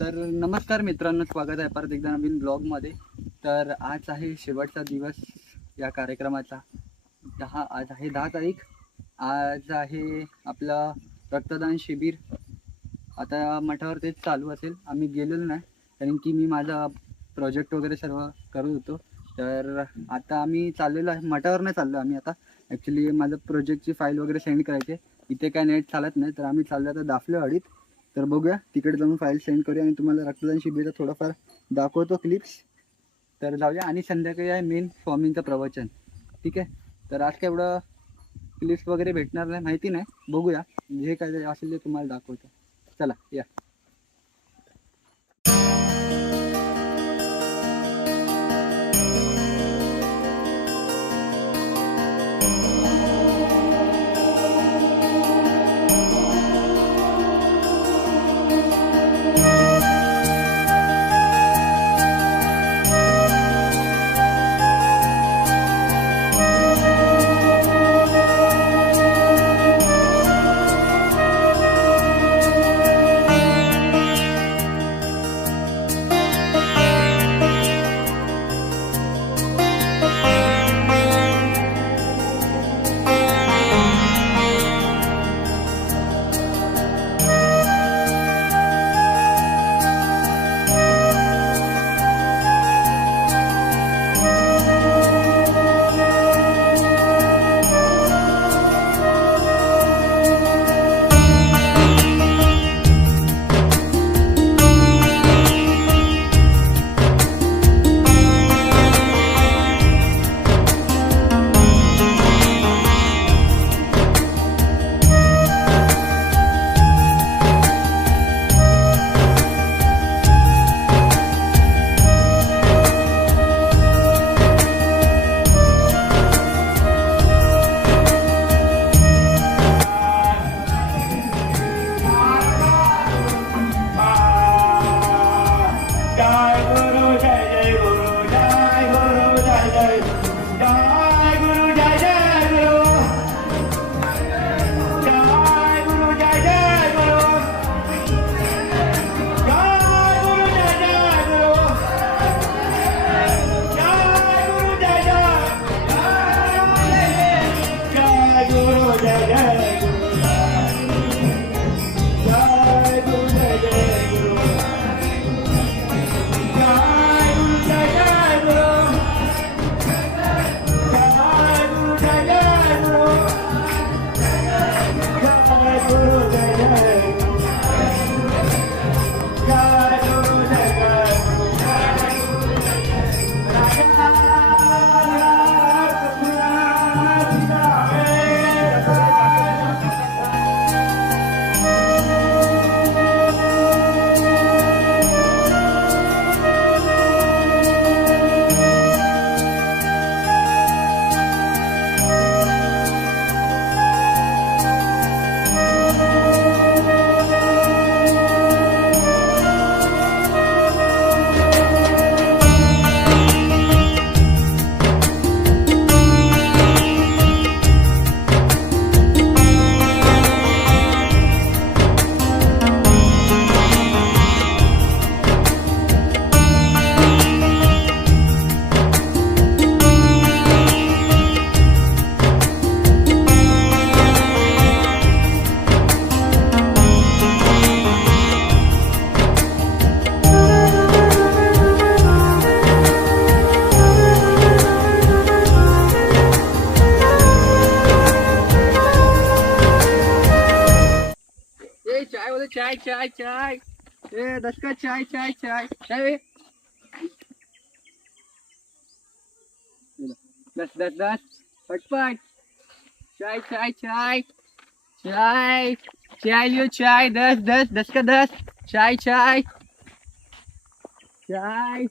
तर नमस्कार मित्रांनो, स्वागत आहे परत एकदा नवीन ब्लॉगमध्ये. तर आज आहे शेवटचा दिवस या कार्यक्रमाचा. आज आहे 10 तारीख. आज आहे आपलं रक्तदान शिबिर. आता मठावर तेच चालू असेल. आम्ही गेलेलो नाही कारण की मी माझा प्रोजेक्ट वगैरे सर्व करत होतो. तर आता आम्ही चाललेलो आहे, मठावर नाही चाललो आम्ही आता. ॲक्च्युली माझं प्रोजेक्टची फाईल वगैरे सेंड करायची. इथे काय नेट चालत नाही, तर आम्ही चाललो आता दाफलेवाडीत. तर बघूया, तिकडे जाऊन फाईल सेंड करूया आणि तुम्हाला रक्तदान शिबिराचं थोडंफार दाखवतो क्लिप्स. तर जाऊया आणि संध्याकाळी आहे मेन स्वामींचं प्रवचन. ठीक आहे, तर आज काय एवढं क्लिप्स वगैरे भेटणार नाही, माहिती नाही. बघूया, जे काय असेल ते तुम्हाला दाखवतो. चला या. चाय चाय चाय, ए दसका चाय चाय चाय चाय, दस दस दस पटपट, चाय चाय चाय चाय चाय लियो चाय, दस दस दस का 10 चाय चाय चाय.